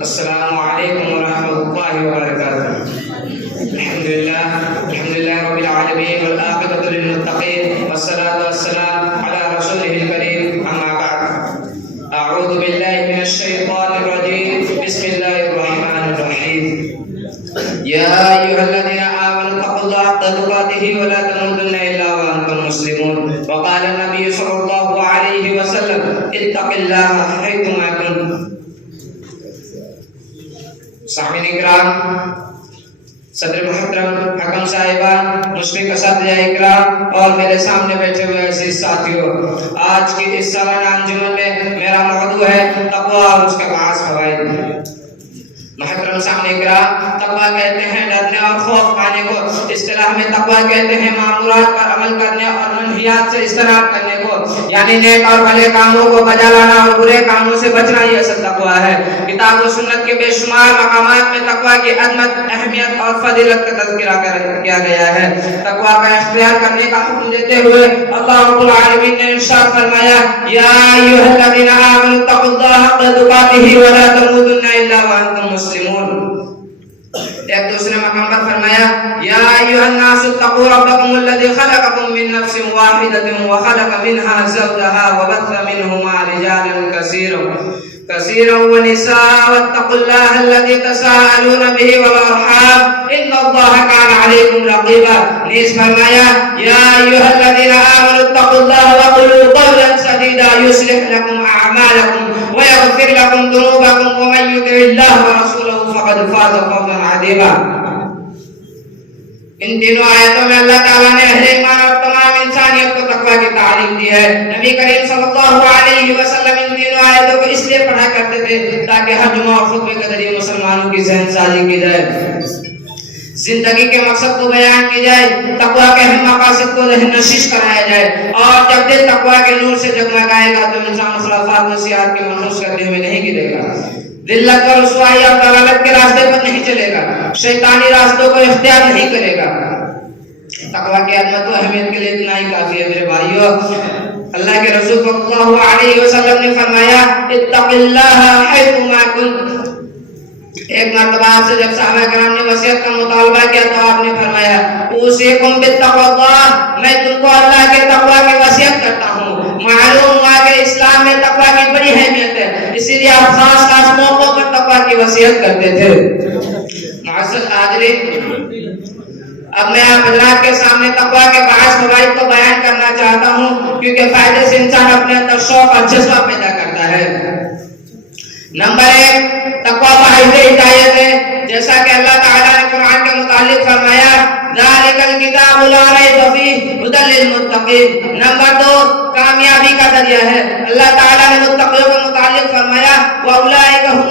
السلام علیکم ورحمۃ اللہ وبرکاتہ۔ الحمد للہ رب العالمین والعاقبۃ للمتقین والصلاۃ والسلام علی رسولہ الکریم، اما بعد، اعوذ باللہ من الشیطان الرجیم، بسم اللہ الرحمن الرحیم۔ یا ایھا الذین آمنوا اتقوا اللہ حق تقاتہ ولا تموتن الا وانتم مسلمون۔ وقال النبی صلی اللہ علیہ وسلم اتق اللہ حیثما کنت۔ سامعین اکرام، صدر محترم، حکم صاحبان، مشفق اساتذہ اکرام اور میرے سامنے بیٹھے ہوئے عزیز ساتھیوں، آج کی اس سالانہ انجمن میں میرا موضوع ہے تقوی اور اس کے بعض فوائد۔ محترم سامعین اکرام، تقوی کہتے ہیں ڈرنے اور خوف پانے کو۔ اصطلاح میں تقوی کہتے ہیں معمورات پر عمل کرنے اور منہیات سے اجتناب کرنے کو، یعنی نیک اور بھلے کاموں کو بجا لانا اور برے کاموں سے بچنا، یہ اصل تقوی ہے۔ کتاب و سنت کے بے شمار مقامات میں تقوی کی عظمت، اہمیت اور فضیلت کا تذکرہ کیا گیا ہے۔ تقوی کا اختیار کرنے کا حکم دیتے ہوئے اللہ رب العالمین نے ارشاد فرمایا، یا ایھا الذین آمنوا اتقوا اللہ حق تقاتہ ولا تموتن الا وانتم مسلمون۔ ایک دوسرے مقام پر فرمایا، یا ایھا الناس اتقوا ربکم الذی خلقکم من نفس واحدۃ وخلق منها زوجها وبث منهما رجالا كثيرا ونساء واتقوا الله الذي تساءلون به والارحام ان الله كان عليكم رقيبا۔ نیز فرمایا، یا ایھا الذین آمنوا اتقوا الله وقولوا قولا سدیدا یصلح لكم اعمالکم ویغفر لكم ذنوبکم ومن یطع الله ورسوله فقد فاز فوزا عظیما۔ ان تینوں آیتوں میں اللہ تعالیٰ نے اہل ایمان اور تمام انسانیت کو تقوی کی تعلیم دی ہے۔ نبی کریم صلی اللہ علیہ وسلم ان تینوں آیتوں کو اس لیے پڑھا کرتے تھے تاکہ ہر جمعہ اور خطبے کے ذریعے مسلمانوں کی ذہن سازی کی جائے، زندگی کے مقصد کو بیان کی جائے، تقوی کے اہم مقاصد کو ذہن نشیش کرایا جائے، اور جب دل تقوی کے نور سے جگمگائے گا تو انسان خرافات و سیاحت کے منحوس کرتے ہوئے نہیں گرے گا، ذلت اور رسوائی اور ضلالت کے راستے پر نہیں چلے گا، شیطانی راستوں کو اختیار نہیں کرے گا۔ تقوی کی عظمت و اہمیت کے لیے اتنا ہی کافی ہے میرے بھائیو۔ اللہ کے رسول صلی اللہ علیہ وسلم نے فرمایا، اتق اللہ حیثما کنت۔ ایک مرتبہ آپ سے جب صحابہ کرام نے وصیت کا مطالبہ کیا تو آپ نے فرمایا، اوصیکم بالتقوی اللہ، میں تم کو اللہ کے تقوی کی وصیت کرتا ہوں۔ معلوم ہوا کہ اسلام میں تقوی کی بڑی اہمیت ہے، اسی لیے آپ خاص خاص موقعوں پر تقوی کی وصیت کرتے تھے۔ معزز حاضرین، اب میں آپ حضرات کے سامنے تقوی کے بعض فوائد کو بیان کرنا چاہتا ہوں، کیونکہ فائدے سے انسان اپنے اندر شوق اور جذبہ پیدا کرتا ہے۔ نمبر 1، تقوی باعث ہدایت ہے، جیسا کہ اللہ تعالیٰ نے قرآن کے متعلق فرمایا، ذالک الکتاب لا ریب فیہ ھدی للمتقین۔ نمبر 2، کامیابی کا ذریعہ ہے، اللہ تعالیٰ نے متقیوں کے متعلق فرمایا، واولئک ھم